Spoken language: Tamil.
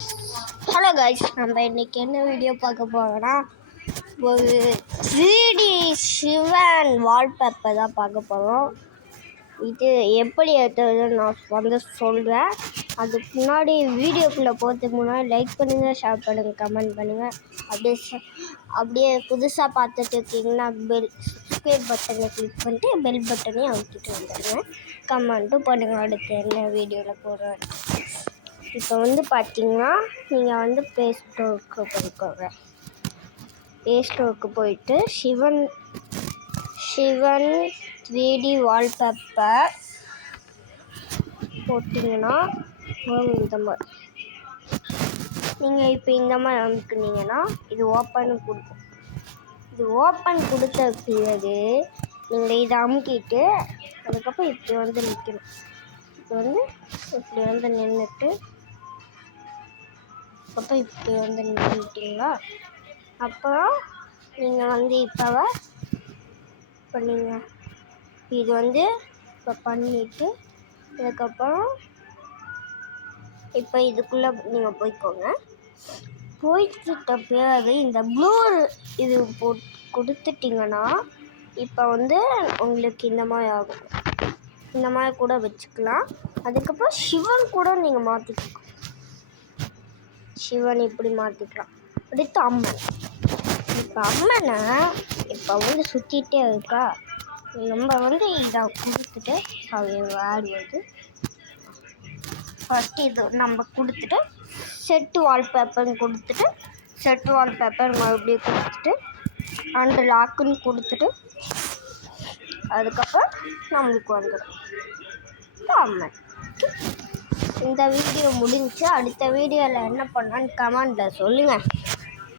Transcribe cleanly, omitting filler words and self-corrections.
ஹலோ கைஸ், நம்ம இன்னைக்கு என்ன வீடியோ பார்க்க போகிறோன்னா ஒரு 3D சிவன் வால்பேப்பர் தான் பார்க்க போகிறோம். இது எப்படி எடுத்ததுன்னு நான் சொல்கிறேன். அதுக்கு முன்னாடி வீடியோக்குள்ளே போகிறதுக்கு முன்னாடி லைக் பண்ணுங்கள், ஷேர் பண்ணுங்கள், கமெண்ட் பண்ணுங்கள். அப்படியே புதுசாக பார்த்துட்டு இருக்கீங்கன்னா சப்ஸ்கிரைப் பட்டனை கிளிக் பண்ணிட்டு பெல் பட்டனையும் அழுத்திட்டு வந்துடுங்க. கமெண்ட்டும் பண்ணுங்கள் அடுத்து என்ன வீடியோவில் போடுறேன். இப்போ பார்த்தீங்கன்னா நீங்கள் ப்ளே ஸ்டோருக்கு போய்க்கோங்க. ப்ளே ஸ்டோருக்கு போயிட்டு சிவன் 3D வால்பேப்பர் போட்டிங்கன்னா இந்த மாதிரி நீங்கள் இப்போ இந்த மாதிரி அமுக்குனீங்கன்னா இது ஓப்பன் கொடுக்கும். இது ஓப்பன் கொடுத்த பிறகு நீங்கள் இதை அமுக்கிட்டு அதுக்கப்புறம் இப்படி நிற்கணும். இப்போ இப்படி நின்றுட்டு அப்புறம் இப்படி நின்றுட்டிங்களா, அப்புறம் நீங்கள் இப்போ நீங்கள் இது இப்போ பண்ணிவிட்டு அதுக்கப்புறம் இப்போ இதுக்குள்ளே நீங்கள் போய்க்கோங்க. போய்கிட்ட பிறகு இந்த ப்ளூ இது கொடுத்துட்டிங்கன்னா இப்போ உங்களுக்கு இந்த மாதிரி ஆகும். இந்த மாதிரி கூட வச்சுக்கலாம். அதுக்கப்புறம் சிவன் கூட நீங்கள் மாற்றிக்கலாம். சிவன் இப்படி மாற்றிக்கலாம். அடுத்து அம்மன். இப்போ அம்மனை இப்போ சுற்றிட்டே இருக்கா. நம்ம இதை கொடுத்துட்டு ஆடுவது ஃபஸ்ட்டு இது நம்ம கொடுத்துட்டு செட்டு வால்பேப்பர்னு கொடுத்துட்டு செட்டு வால்பேப்பர் மறுபடியும் கொடுத்துட்டு அண்டு லாக்குன்னு கொடுத்துட்டு அதுக்கப்புறம் நம்மளுக்கு வந்துடும் அம்மன். இந்த வீடியோ முடிஞ்சு அடுத்த வீடியோவில் என்ன பண்ணான்னு கமெண்டில் சொல்லுங்கள்.